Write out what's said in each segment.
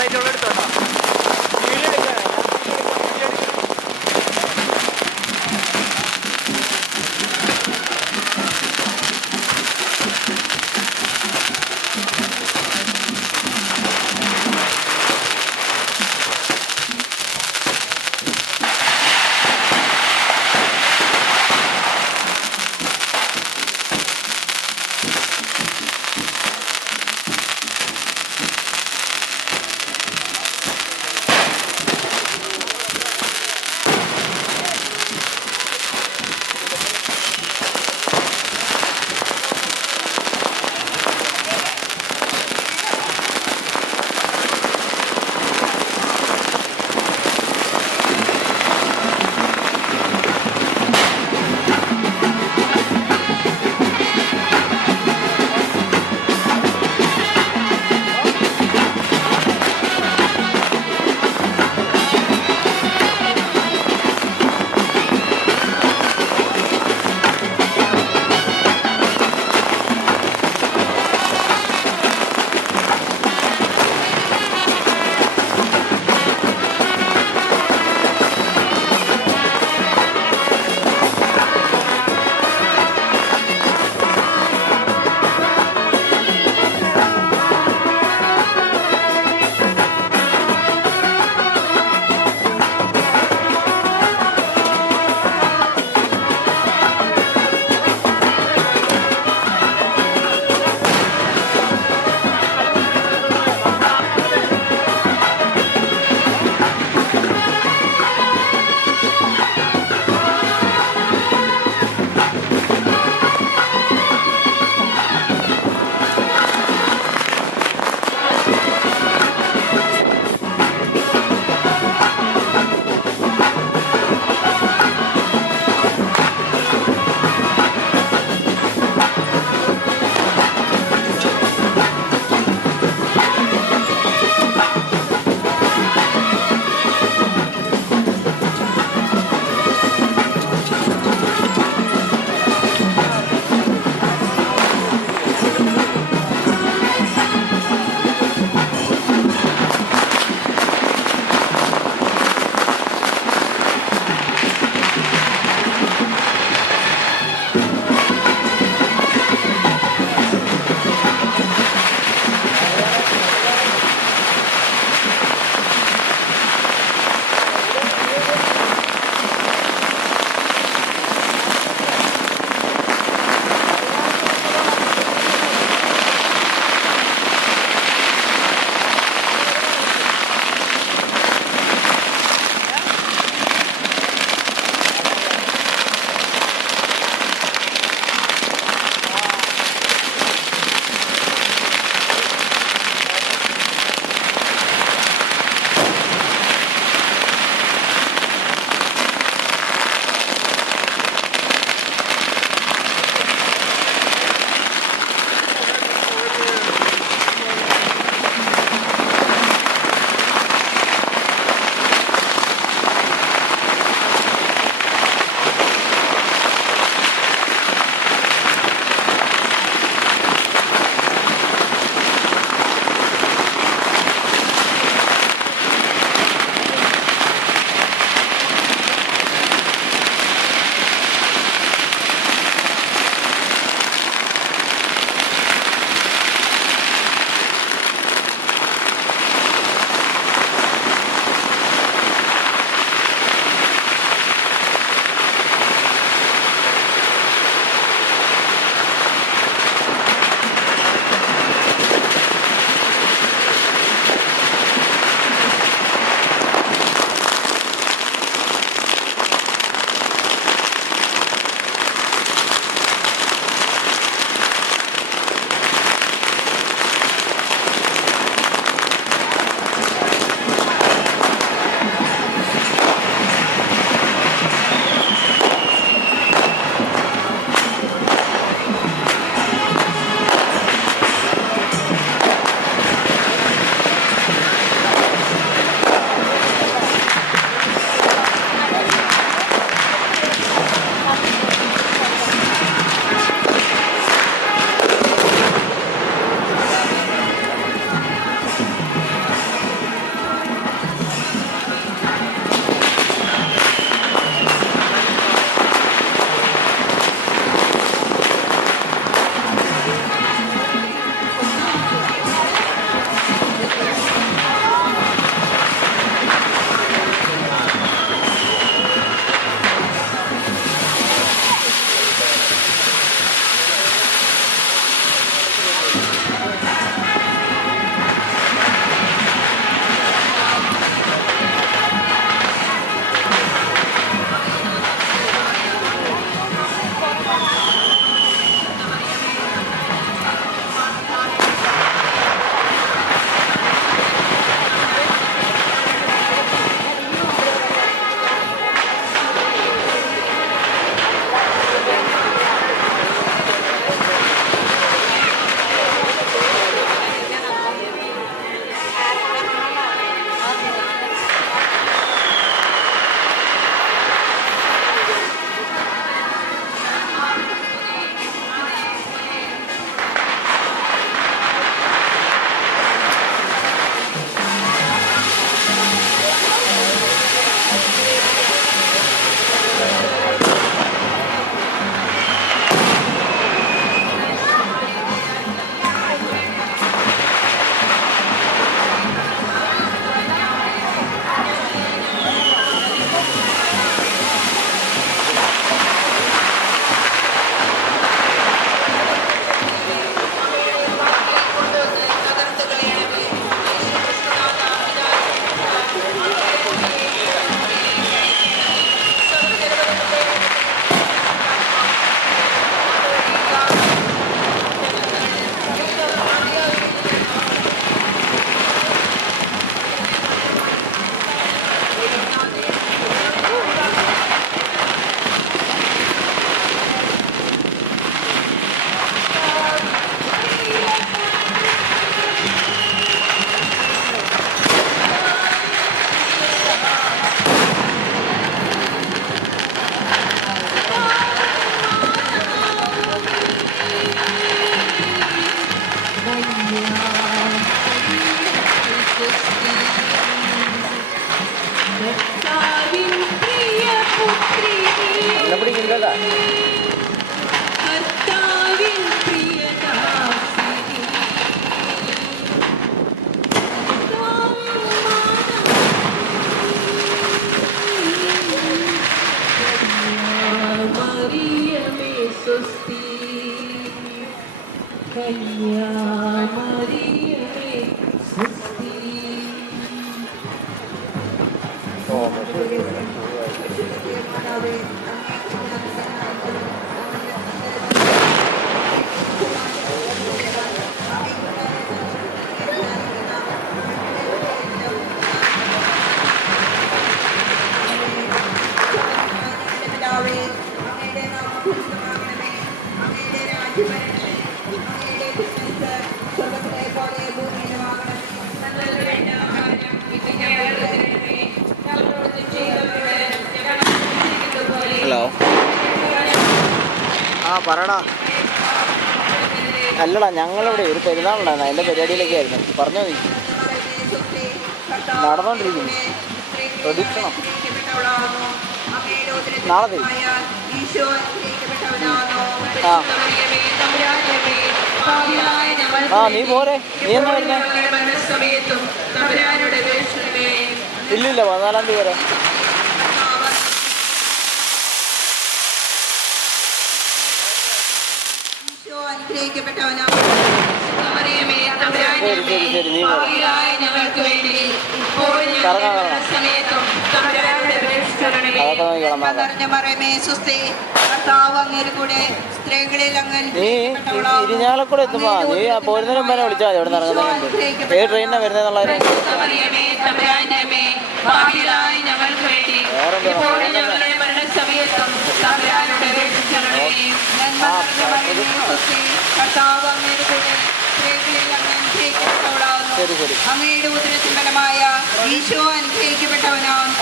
ആയിട്ടുള്ള എടുത്തോട്ടോ. പറടാ. അല്ലടാ, ഞങ്ങളിവിടെ ഒരു പെരുന്നാളുണ്ടായിരുന്നു, അതിൻ്റെ പരിപാടിയിലൊക്കെ ആയിരുന്നു. പറഞ്ഞോ നീ. നടന്നുകൊണ്ടിരിക്കുന്നു. പ്രതീക്ഷണം നാളെ തരും. നീ പോരെ. നീ എന്നാ വരുന്നേ? ഇല്ലില്ല, 14-ാം തീയതി വരെ. ശരി ശരി ശരി. നീ ഞങ്ങൾക്ക് വേണ്ടി കറങ്ങാം കറങ്ങാം. നീ ഇരിഞ്ഞാലക്കൂടെ എത്തുമ്പോ നീ പോരുന്നതിന് മുമ്പേ വിളിച്ചാൽ മതി. ഇവിടെ നിന്ന് ഇറങ്ങുന്നതിന് ഏത് ട്രെയിനിനാണ് വരുന്നതെന്നുള്ള അങ്ങയുടെ ഉദരത്തിൻ ഫലമായ ഈശോ അനുഗ്രഹിക്കപ്പെട്ടവനാണ്.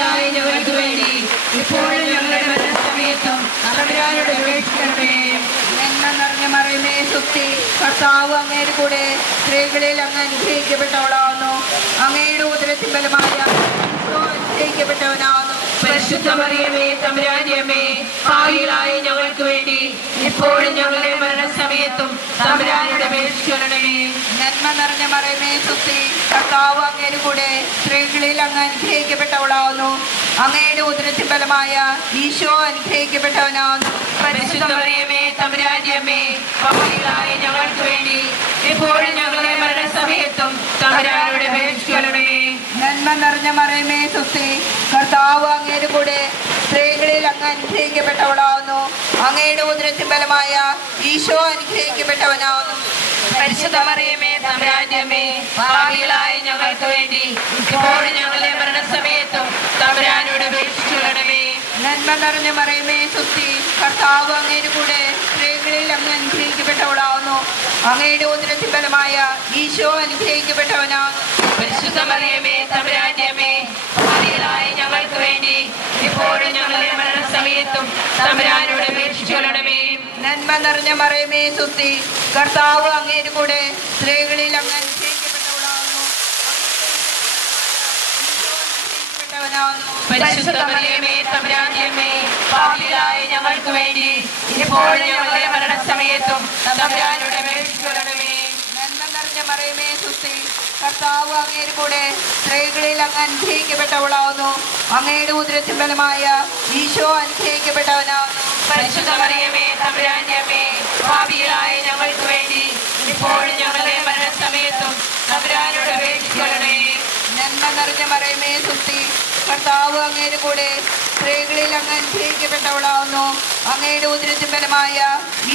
ഞങ്ങൾക്ക് വേണ്ടി ഇപ്പോഴും ഞങ്ങളുടെ മരണസമയത്തും തമ്പുരാനോട് അപേക്ഷിക്കണമേ. നന്മ നിറഞ്ഞ മറിയമേ സുസ്തി, കർത്താവ് അങ്ങയുടെ കൂടെ സ്ത്രീകളിൽ അങ്ങ് അനുഗ്രഹിക്കപ്പെട്ടവളാവുന്നു. അങ്ങയുടെ ഉദരത്തിൻ ഫലമായ ഈശോ അനുഗ്രഹിക്കപ്പെട്ടവനാവുന്നു. പരിശുദ്ധ മറിയമേ തമ്പുരാന്റെ അമ്മേ, പാപികളായ ഞങ്ങൾക്ക് വേണ്ടി ഇപ്പോഴും ഞങ്ങളുടെ മരണസമയത്തും തമ്പുരാനോട് അപേക്ഷിക്കണമേ. നന്മ നിറഞ്ഞ മറിയമേ സുസ്തി, കർത്താവ് അങ്ങയുടെ കൂടെ സ്ത്രീകളിൽ അങ്ങ് അനുഗ്രഹിക്കപ്പെട്ടവളാവുന്നു. അങ്ങയുടെ ഉദരത്തിൻ ഫലമായ ഈശോ അനുഗ്രഹിക്കപ്പെട്ടവനാവുന്നു. പരിശുദ്ധ മറിയമേ തമ്പുരാന്റെ അമ്മേ, പാപികളായ ഞങ്ങൾക്ക് വേണ്ടി ഇപ്പോഴും ഞങ്ങളുടെ മരണസമയത്തും തമ്പുരാനോട് അപേക്ഷിക്കണമേ. നന്മ നിറഞ്ഞ മറിയമേ സുസ്തി, കർത്താവ് അങ്ങയുടെ കൂടെ സ്ത്രീകളിൽ അങ്ങ് അനുഗ്രഹിക്കപ്പെട്ടവളാവുന്നു. അങ്ങയുടെ ഉദരത്തിൻ ഫലമായ ഈശോ അനുഗ്രഹിക്കപ്പെട്ടവനാവുന്നു. പരിശുദ്ധ മറിയമേ തമ്പുരാന്റെ അമ്മേ, പാപികളായ ഞങ്ങൾക്ക് വേണ്ടി ഇപ്പോഴും ഞങ്ങളുടെ മരണസമയത്തും തമ്പുരാനോട് അപേക്ഷിക്കണമേ. നന്മ നിറഞ്ഞ മറിയമേ സുസ്തി, കർത്താവ് അങ്ങയുടെ കൂടെ സ്ത്രീകളിൽ അങ്ങ് അനുഗ്രഹിക്കപ്പെട്ടവളാവുന്നു. അങ്ങയുടെ ഉദരത്തിൻ ഫലമായ ഈശോ അനുഗ്രഹിക്കപ്പെട്ടവനാവുന്നു. പരിശുദ്ധ മറിയമേ തമ്പുരാന്റെ അമ്മേ, പാപികളായ ഞങ്ങൾക്ക് വേണ്ടി ഇപ്പോഴും ഞങ്ങളുടെ മരണസമയത്തും തമ്പുരാനോട് അപേക്ഷിക്കണമേ. നന്മ നിറഞ്ഞ മറിയമേ സുസ്തി, കർത്താവ് അങ്ങയുടെ കൂടെ സ്ത്രീകളിൽ അങ്ങ് അനുഗ്രഹിക്കപ്പെട്ടവളാവുന്നു. പരിശുദ്ധ മറിയമേ തമ്പുരാന്റെ അമ്മേ, പാപികളായ ഞങ്ങൾക്ക് വേണ്ടി ഇപ്പോഴും ഞങ്ങളുടെ മരണസമയത്തും തമ്പുരാനോട് അപേക്ഷിക്കണമേ. നന്മ നിറഞ്ഞ മറിയമേ സുസ്തി, കർത്താവ് അങ്ങയുടെ കൂടെ സ്ത്രീകളിൽ അങ്ങ് അനുഗ്രഹിക്കപ്പെട്ടവളാവുന്നു. അങ്ങയുടെ ഉദരത്തിൻ ഫലമായ ഈശോ അനുഗ്രഹിക്കപ്പെട്ടവനാവുന്നു. പരിശുദ്ധ മറിയമേ തമ്പുരാന്റെ അമ്മേ, പാപികളായ ഞങ്ങൾക്ക് വേണ്ടി ഇപ്പോഴും ഞങ്ങളുടെ മരണസമയത്തും തമ്പുരാനോട് അപേക്ഷിക്കണമേ. നന്മ നിറഞ്ഞ മറിയമേ സുസ്തി, കർത്താവ് അങ്ങയുടെ കൂടെ സ്ത്രീകളിൽ അങ്ങ് അനുഗ്രഹിക്കപ്പെട്ടവളാവുന്നു. അങ്ങയുടെ ഉദരത്തിൻ ഫലമായ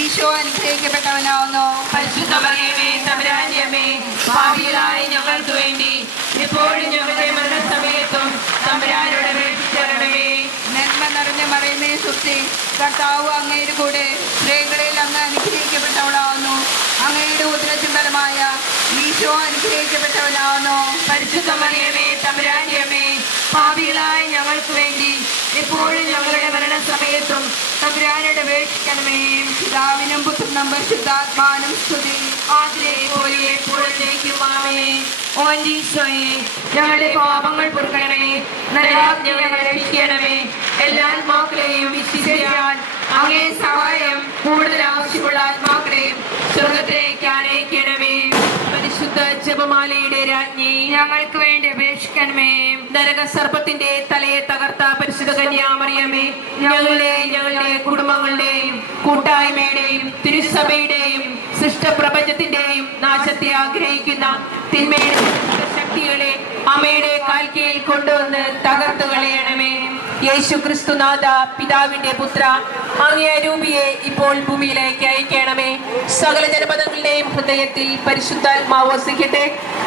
ഈശോ അനുഗ്രഹിക്കപ്പെട്ടവനാവുന്നു. പരിശുദ്ധ മറിയമേ തമ്പുരാന്റെ അമ്മേ, പാപികളായ ഞങ്ങൾക്ക് വേണ്ടി ഇപ്പോഴും ഞങ്ങളുടെ മരണസമയത്തും തമ്പുരാനോട് അപേക്ഷിക്കണമേ. നന്മ നിറഞ്ഞ മറിയമേ സുസ്തി, കർത്താവ് അങ്ങയുടെ കൂടെ സ്ത്രീകളിൽ അങ്ങ് അനുഗ്രഹിക്കപ്പെട്ടവളാവുന്നു. അങ്ങയുടെ ഉദരത്തിൻ ഫലമായ ഈശോ അനുഗ്രഹിക്കപ്പെട്ടവനാവുന്നു. പരിശുദ്ധ മറിയമേ തമ്പുരാന്റെ അമ്മേ, പാപികളായ ഞങ്ങൾക്ക് വേണ്ടി എപ്പോഴും ഞങ്ങളുടെ മരണസമയത്തും തമ്പുരാനോട് അപേക്ഷിക്കണമേ. പിതാവിനും പുത്രനും പരിശുദ്ധാത്മാവിനും സ്തുതി, ആദിയിലെ പോലെ എപ്പോഴും എന്നേക്കും ആമേൻ. ഓ ഈശോയേ, ഞങ്ങളുടെ പാപങ്ങൾ പൊറുക്കണമേ, നരകാഗ്നി ഞങ്ങളെ രക്ഷിക്കണമേ. എല്ലാ ആത്മാക്കളെയും വിശ്വസിച്ചാൽ അങ്ങേ സഹായം കൂടുതൽ ആവശ്യമുള്ള ആത്മാക്കളെയും സ്വർഗ്ഗത്തിലേക്ക് അനയിക്കണമേ. പരിശുദ്ധ ജപമാലയുടെ രാജ്ഞി, ഞങ്ങൾക്ക് വേണ്ടി അപേക്ഷിക്കണമേ. നരകസർപ്പത്തിന്റെ തലയെ തകർത്ത പരിശുദ്ധ കന്യാമറിയമേ, ഞങ്ങളുടെ കുടുംബങ്ങളുടെയും കൂട്ടായ്മയുടെയും തിരുസഭയുടെയും സൃഷ്ടപ്രപഞ്ചത്തിന്റെയും നാശത്തെ ആഗ്രഹിക്കുന്ന തിന്മയുടെ ശക്തികളെ അമ്മയുടെ കാൽക്കീഴിൽ കൊണ്ടുവന്ന് തകർത്തു കളയണമേ. യേശു ക്രിസ്തുനാഥ, പിതാവിന്റെ പുത്ര, അങ്ങേ രൂപിയെ ഇപ്പോൾ ഭൂമിയിലേക്ക് അയക്കണമേ. സകല ജനപദങ്ങളുടെയും ഹൃദയത്തിൽ പരിശുദ്ധാത്മാവ് വസിക്കട്ടെ.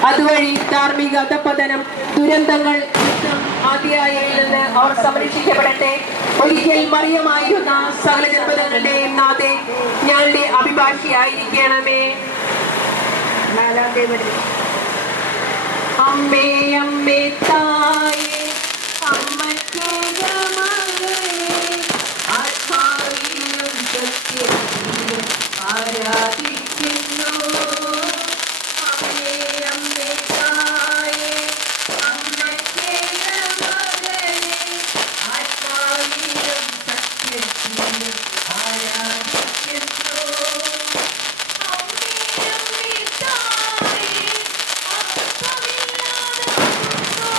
അതുവഴി ധാർമ്മിക അധപതനം, ദുരന്തങ്ങൾ, ആദ്യായയിൽ നിന്ന് അവർ സംരക്ഷിക്കപ്പെടട്ടെ. ഒരിക്കൽ മറിയമായിരുന്ന സകല ജനപദങ്ങളുടെയും നാഥേ, ഞങ്ങളുടെ അഭിഭാഷിയായിരിക്കണമേ. അമ്മേ അമ്മേ തായേ, അമ്മയ്ക്ക് ആരാധിക്കുന്നു അമ്മേ അമ്മേ തായേ അമ്മയ്ക്ക് മകനെ ആത്മാവിലും സത്യത്തിലും ആരാധിക്കുന്നു അമ്മേ അമ്മേ തായേ അപ്പമില്ലാതാകുന്നു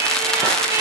അമ്മേ അമ്മേ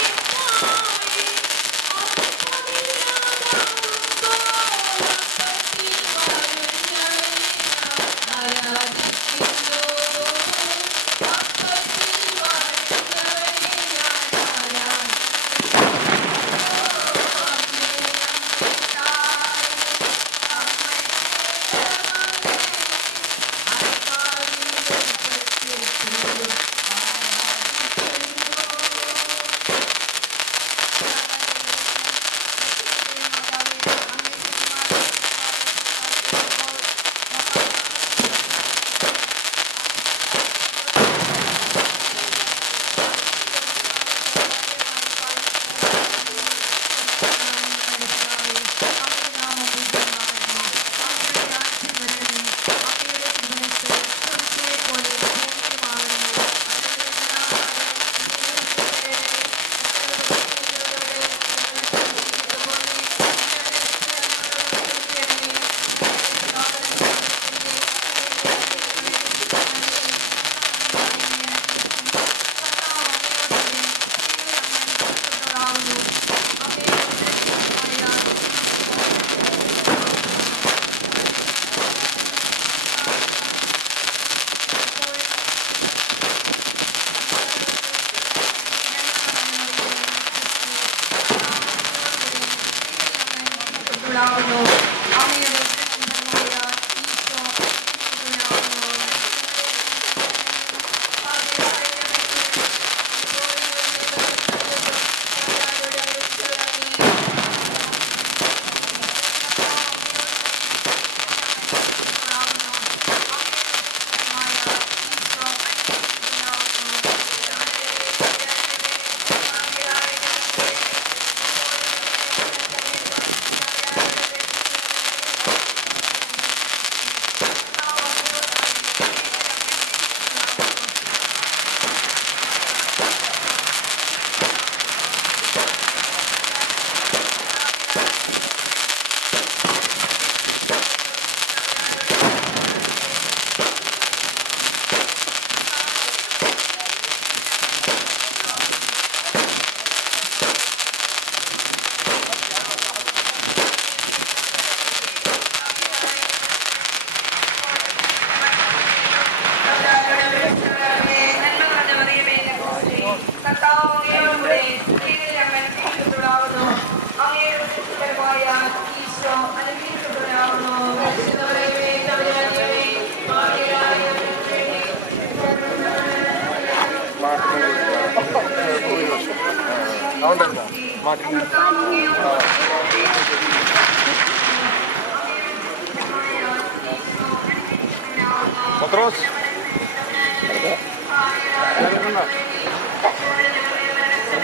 Otros.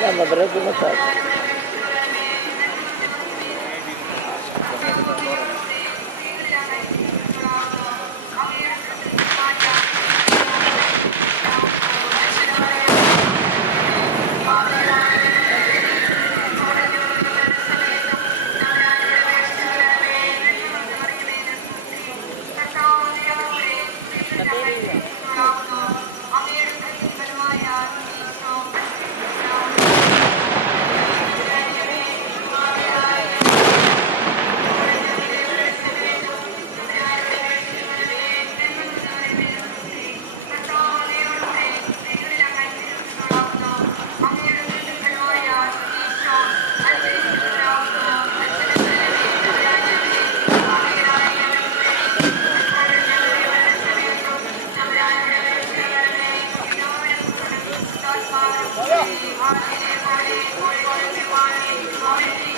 Vamos, pero ¿cómo estás? Hallelujah.